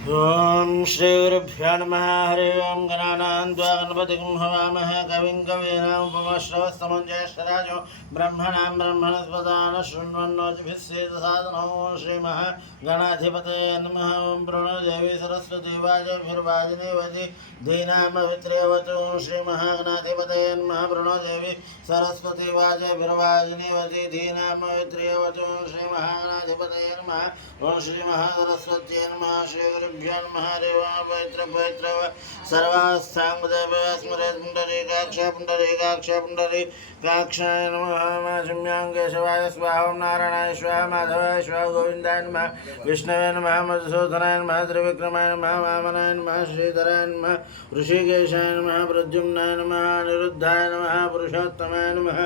ओम श्री गुरुभ्यो नमः। हरि ओम गणानां त्वा गणपतिं हवामहे कविं कवीनामुपमश्रवस्तमं ज्येष्ठराजो ब्रह्मणां ब्रह्मणस्पदान शृण्वन्नोतिभिस्सेदसादनो श्रीमहागणाधिपतये नमः। ओं प्रणोदेवी सरस्वती वाजभिर्वाजिनीवति धीनामवित्रेवतु श्रीमहागणाधिपतये नमः। प्रणोदेवी सरस्वती वाजभिर्वाजिनीवति धीनामवित्रेवतु श्रीमहागणाधिपतये नमः। ओं श्री महासरस्वत्यै नमः। श्री गुरुभ्यो नमः। देवा पवित्र पवित्र सर्वास्थांगदेव स्मरेत् पुण्डरीकाक्षाय नमः। शिम्यांगे शिवाय स्वाहा। ओं नारायणाय स्वाहा। माधवाय स्वाहा। गोविन्दाय नमः। विष्णवे नमः। मधुसूदनाय नमः। त्रिविक्रमाय नमः। वामनाय नमः। श्रीधराय नमः। ऋषिकेशाय नमः। प्रद्युम्नाय नमः। अनिरुद्धाय नमः। पुरुषोत्तमाय नमः।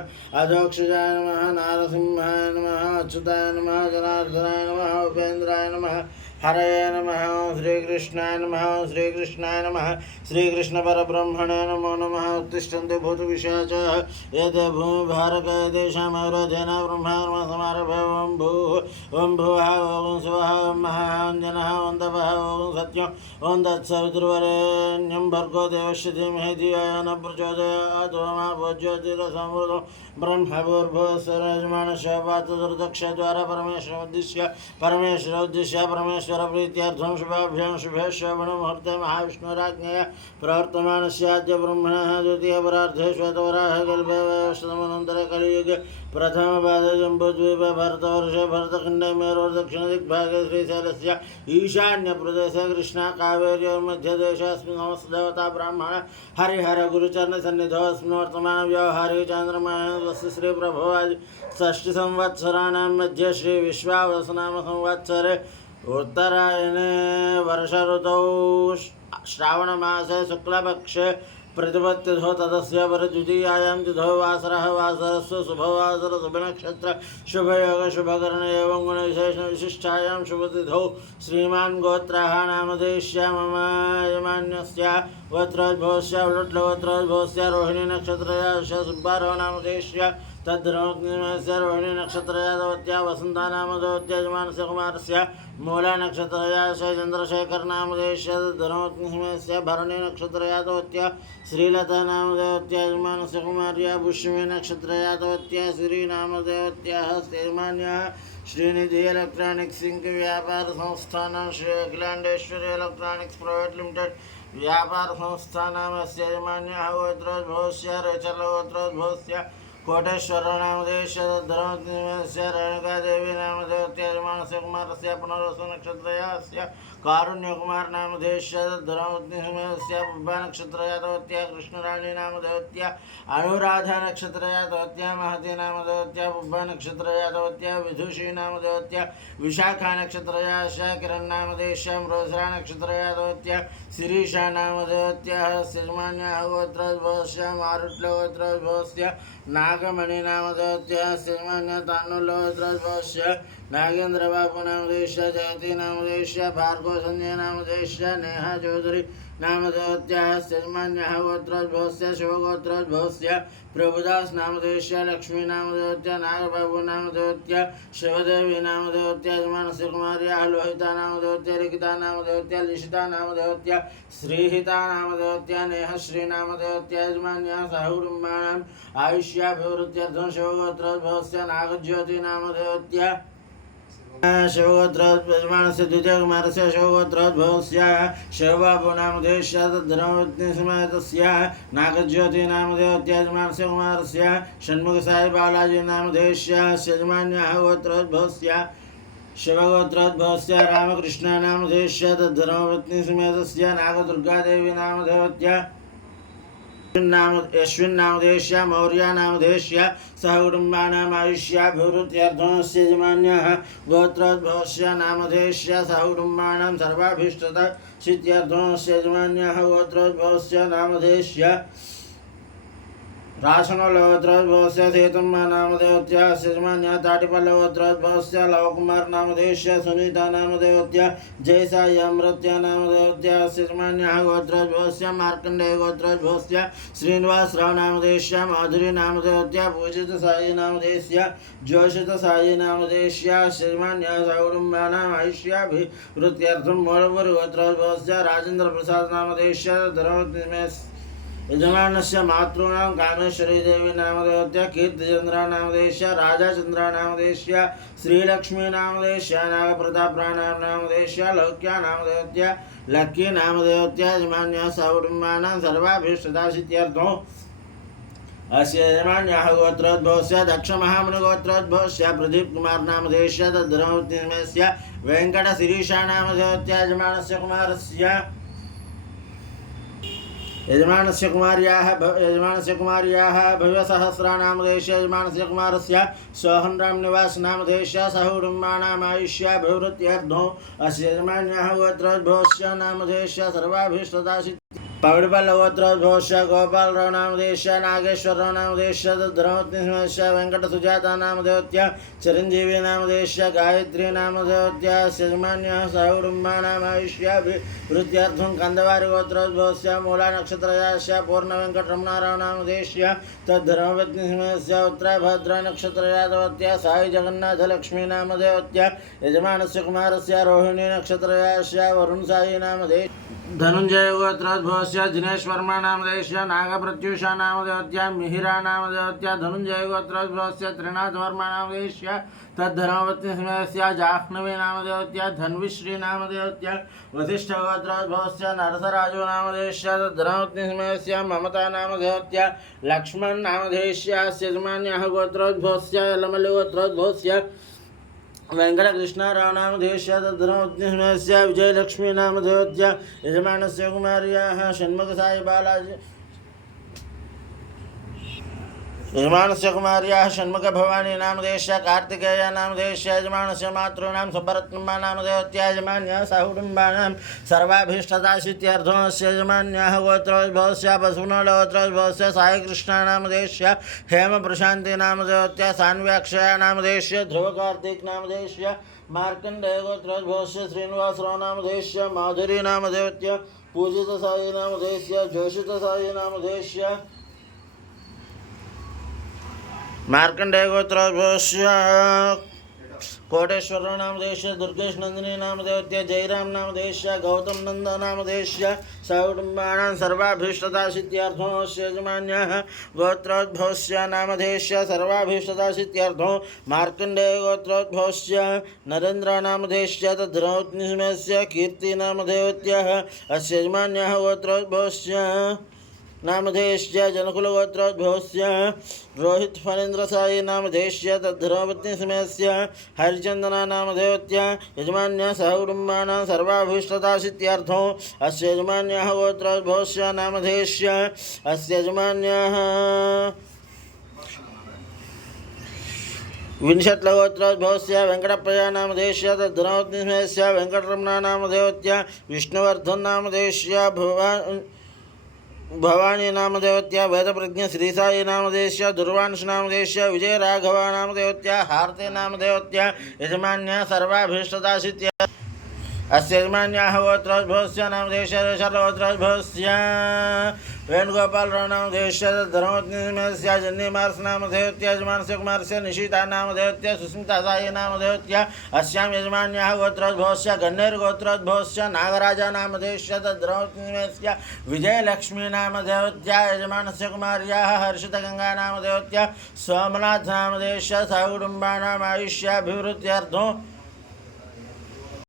अधोक्षजाय नमः। नारसिंहाय नमः। अच्युताय नमः। जनार्दनाय नमः। उपेन्द्राय नमः। हरये नमः। श्रीकृष्णाय नमः। श्रीकृष्णाय नमः। श्रीकृष्ण परब्रह्मणे नमो नमः। उत्तिष्ठन्ते भूतविशाचाः एते भूमिभारका तेषामवरोधेन ब्रह्माण्डसमारभे। ओं भूः ओं भुवः ओं सुवः ओं महः ओं जनः ओं तपः ओं सत्यम् ओं तत्सवितुर्वरेण्यं भर्गो देवस्य धीमहि धियो यो न प्रचोदयात्। ओमापो ज्योतिरसमृतो ब्रह्मभूर्भुवस्सुरयजमानस्य वातदुर्दक्षद्वारा परमेश्वर प्रीत्यर्थं शुभाभ्यां शुभे श्रवणमुहूर्ते महाविष्णुराज्ञया प्रवर्तमानस्याद्य ब्रह्मणः द्वितीयपरार्धे श्वेतवराहकल्पे वैवस्वतमनन्तरे कलियुगे प्रथमपादे जम्बूद्वीपे भरतवर्षे भरतखण्डे मेरोर्दक्षिणदिग्भागे श्रीशैलस्य ईशान्यप्रदेशे कृष्णा कावेर्योः मध्यदेशेऽस्मिन् नमस्देवता ब्राह्मण हरिहर गुरुचरणसन्निधौ अस्मिन् वर्तमानव्यावहारिक चान्द्रमानस्य श्रीप्रभो षष्टिसंवत्सराणां मध्ये श्रीविश्वावसुनाम संवत्सरे उत्तरायणे वर्ष ऋतौ श्रावणमासे शुक्लपक्षे प्रतिपत्तिथो तदस्य परद्वितीयायां तिथौ वासरः वासरस्य शुभवासर शुभनक्षत्र शुभयोग शुभकर्ण एवं गुणविशेषविशिष्टायां शुभतिथौ श्रीमान् गोत्रः नामधेयस्य मम यमान्यस्य गोत्रोद्भवस्य लुट्लगोत्रोद्भवस्य रोहिणी नक्षत्रस्य सुब्बारो नामधेयस्य तद्रोहिणीस्य रोहिणी नक्षत्रयादवत्या वसन्ता नामधेयस्य यजमानस्य कुमारस्य मूला नक्षत्रयास्य चन्द्रशेखर नामधेयस्य तद्रोहिणीस्य भरणी नक्षत्रयादवत्या श्रीलता नामधेयस्य यजमानस्य कुमार्या पुष्यमी नक्षत्रयादवत्या श्रीनामधेयत्याः यजमान्याः श्रीनिधि इलेक्ट्रॉनिक्स इंक व्यापार संस्थानं Shri Akhilandeshwari electronics private limited व्यापार संस्थानस्य यजमान्याः गोत्रोद्भवस्य रेचलगोत्रोद्भवस्य कोटेश्वर नामधेयस्य धर्मस्य रेणुकादेवी नामधेयस्य यजमानस्य कुमारस्य पुनर्वसु नक्षत्रयास्य कारुण्यकुमार नामधेयस्य धर्मस्य पुब्बा नक्षत्रयादवत्या कृष्णराणी नामधेयत्या अनुराधा नक्षत्रयादवत्या महती नामधेयत्या पुब्बा नक्षत्रयादवत्या विदुषी नामधेयत्या विशाखा नक्षत्रयास्य किरण नामधेयस्य मृगशिरा नक्षत्रयादवत्या शिरीषा नामधेयत्याः यजमान्याः गोत्रोद्भवस्य मारुट्लगोत्रोद्भवस्य नागमणि नामधेयत्याः यजमान्याः तान्नुलगोत्रोद्भवस्य नागेन्द्रबाबू नामधेयस्य जयती नामधेयस्य भार्गव संजय नामधेयस्य नेहा चौधरी नामधेयत्याः यजमान्याः गोत्रोद्भवस्य शिवगोत्रोद्भवस्य प्रभुदास नामधेयस्य लक्ष्मी नामधेयत्या नागबाबू नामधेयत्या शिवदेवी नामधेयत्या यजमानस्य कुमार्याः लोहिता नामधेयत्या लिखिता नामधेयत्या लिषिता नामधेयत्या श्रीहिता नामधेयत्या नेहश्री नामधेयत्या यजमान्याः सहकुटुम्बानाम् आयुष्याभिवृद्ध्यर्थं शिवगोत्रोद्भवस्य नागज्योति नामधेयत्या शिवगोत्रोद्भवस्य द्वितीयकुमारस्य शिवगोत्रोद्भवस्य शिवबाबू नामधेयस्य तद्धर्मपत्नीसमेतस्य नागज्योति नामधेयत्या यजमानस्य कुमारस्य षण्मुखसाई बालाजी नामधेयस्य यजमान्याः गोत्रोद्भवस्य शिवगोत्रोद्भवस्य रामकृष्ण नामधेयस्य तद्धर्मपत्नीसमेतस्य नागदुर्गादेवी नामधेयत्या यश्विन् नामधेयस्य मौर्या नामधेयस्य सहकुटुम्बानाम् आयुष्याभिवृद्ध्यर्थं यजमान्याः गोत्रोद्भवस्य नामधेयस्य सहकुटुम्बानां सर्वाभीष्टसिद्ध्यर्थं यजमान्याः गोत्रोद्भवस्य नामधेयस्य राशनोत्रोद्भवस्य सेतुम्मा नामदेवत्या यजमान्या ताटिपल्लवोत्रोद्भवस्य लवकुमार नामधेयस्य सुनीता नामदेवत्या जयसाई अमृत्या नामदेवत्या यजमान्याः गोत्रोद्भवस्य मार्कण्डेय गोत्रोद्भवस्य श्रीनिवासराव नामधेयस्य माधुरी नामदेवत्या पूजित साई नामधेयस्य जोषित साई नामधेयस्य यजमान्याः सकुटुम्बानाम् आयुष्याभिवृद्ध्यर्थं मोळवूरु गोत्रोद्भवस्य राजेन्द्र प्रसाद नामधेयस्य धर्मनिमेष यजमानस्य मातॄणां कामेश्वरी देवी नामदेवत्या कीर्तिचंद्रा नामधेयस्य राजाचंद्रा नामधेयस्य श्रीलक्ष्मी नामधेयस्य नागप्रतापराव नामधेयस्य लौक्या नामदेवत्या लक्की नामदेवत्या यजमान्याः सकुटुम्बानां सर्वाभीष्टदासित्यर्थं अस्य यजमान्याः गोत्रोद्भवस्य दक्षमहामुनिगोत्रोद्भवस्य प्रदीप कुमार नामधेयस्य तद्धर्मनिमेषस्य वेङ्कटशिरीषा नामदेवत्या यजमानस्य कुमार्याः भव्यसहस्रा नामधेयस्य यजमानस्य कुमारस्य सोहन राम निवास नामधेयस्य सकुटुम्बानाम् आयुष्याभिवृद्ध्यर्थं अस्य यजमान्याः गोत्रोद्भवस्य नामधेयस्य सर्वाभीष्टदासि पौडिपल्लगोत्रोद्भवस्य गोपालराव नामधेयस्य नागेश्वरराव नामधेयस्य धर्मनिमेषस्य वेङ्कटसुजाता नामदेवत्या चिरञ्जीवी नामधेयस्य गायत्री नामदेवत्या यजमान्याः सकुटुम्बानाम् आयुष्याभिवृद्ध्यर्थं कन्दवारी गोत्रोद्भवस्य मूला नक्षत्रस्य पूर्णवेङ्कटरमणाराव नामधेयस्य तद्धर्मपत्नीसिंहस्य उत्तरभद्रा नक्षत्रयादवत्या साई जगन्नाथलक्ष्मी नामदेवत्या यजमानस्य कुमारस्य रोहिणी नक्षत्रस्य वरुण साई नामधेय धनुंजय गोत्रोद्भवस्य दिनेश वर्मा नामधेयस्य नागप्रत्यूषा नामदेवत्या मिहिरा नामदेवत्या धनुंजय गोत्रोद्भवस्य त्रिनाथ वर्मा नामधेयस्य तद्धर्मपत्नीसिंहस्य जाह्नवी नामदेवत्या धन्विश्री नामदेवत्या वसिष्ठ गोत्रोद्भवस्य नरसराजो नामधेयस्य तद्धर्मपत्नीसिंहस्य ममता नामदेवत्या लक्ष्मण नामधेयस्य यजमान्याः गोत्रोद्भवस्य यलमल्लि गोत्रोद्भवस्य वेङ्कटकृष्णाराव नामधेयस्य तद्धर्मपत्नीसिंहस्य विजयलक्ष्मी नामदेवत्या यजमानस्य कुमार्याः षण्मुखसाई बालाजी यजमानस्य कुमार्याः षण्मुख भवानी नामधेयस्य कार्तिकेय नामधेयस्य यजमानस्य मातॄणां सुब्बरत्नम्मा नामदेवत्या यजमान्याः सकुटुम्बानां सर्वाभीष्टदासित्यर्थं अस्य यजमान्याः गोत्रोद्भवस्य बसवनगोत्रोद्भवस्य साईकृष्णा नामधेयस्य हेमप्रशान्ति नामदेवत्या सान्व्याक्षया नामधेयस्य ध्रुवकार्तिक नामधेयस्य मार्कण्डेय गोत्रोद्भवस्य श्रीनिवासराव नामधेयस्य माधुरी नामदेवत्या पूजित साई नामधेयस्य जोषित साई नामधेयस्य मार्कण्डेय गोत्रोद्भवस्य कोटेश्वरराव नामधेयस्य दुर्गेश नंदिनी नामदेवत्या जयराम नामधेयस्य गौतम नंद नामधेयस्य सकुटुम्बानां सर्वाभीष्टदासित्यर्थं अस्य यजमान्याः गोत्रोद्भवस्य नामधेयस्य सर्वाभीष्टदासित्यर्थं मार्कण्डेय गोत्रोद्भवस्य नरेन्द्र नामधेयस्य तद्धर्मपत्नीसिंहस्य कीर्ति नामदेवत्याः अस्य यजमान्याः गोत्रोद्भवस्य नामधेयस्य जनकुलगोत्रोद्भवस्य रोहित फणीन्द्र साई नामधेयस्य तद्धर्मपत्नीसिंहस्य हरिचन्दना नामदेवत्या यजमान्याः सकुटुम्बानां सर्वाभीष्टदासित्यर्थं अस्य यजमान्याः गोत्रोद्भवस्य नामधेयस्य अस्य यजमान्याः विंशतिलगोत्रोद्भवस्य वेङ्कटप्रिया नामधेयस्य तद्धर्मपत्नीसिंहस्य वेङ्कटरमणा नामदेवत्या विष्णुवर्धन नामधेयस्य भवानी नामदेवत्या वेदप्रज्ञ श्रीसाई नामधेयस्य दुर्वांश नामधेयस्य विजयराघव नामदेवत्या हारती नामदेवत्या यजमान्याः सर्वाभीष्टदासित्य अस्य यजमान्याः गोत्रोद्भवस्य नामधेयस्य शरगोत्रोद्भवस्य वेणुगोपालराव नामधेयस्य धर्मपत्नीसिंहस्य जन्नीमार्स नामधेयत्या यजमानस्य कुमारस्य निशिता नामधेयत्या सुस्मिता साई नामधेयत्या अस्यां यजमान्याः गोत्रोद्भवस्य गन्नेर गोत्रोद्भवस्य नागराजा नामधेयस्य धर्मपत्नीसिंहस्य विजयलक्ष्मी नामधेयत्या यजमानस्य कुमार्याः हर्षितगंगा नामधेयत्या सोमनाथ नामधेयस्य सकुटुम्बानाम् आयुष्याभिवृद्ध्यर्थं